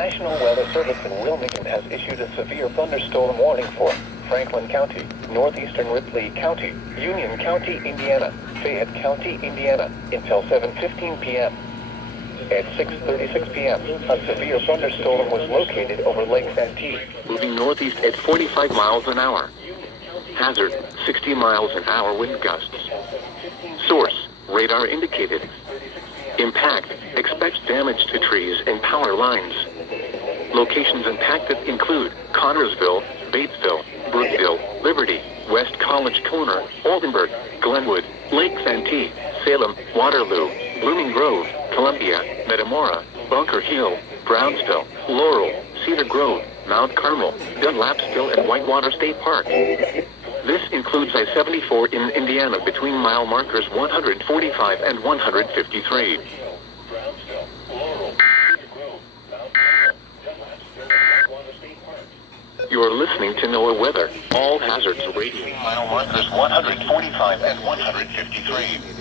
National Weather Service in Wilmington has issued a severe thunderstorm warning for Franklin County, northeastern Ripley County, Union County, Indiana, Fayette County, Indiana, until 7:15 p.m. At 6:36 p.m., a severe thunderstorm was located over Lake Santee, moving northeast at 45 miles an hour. Hazard, 60 miles an hour wind gusts. Source, radar indicated. Impact, expects damage to trees and power lines. Locations impacted include Connorsville, Batesville, Brookville, Liberty, West College Corner, Oldenburg, Glenwood, Lake Santee, Salem, Waterloo, Blooming Grove, Columbia, Metamora, Bunker Hill, Brownsville, Laurel, Cedar Grove, Mount Carmel, Dunlapsville, and Whitewater State Park. This includes I-74 in Indiana between mile markers 145 and 153. You are listening to NOAA Weather. All hazards rating mile markers 145 and 153.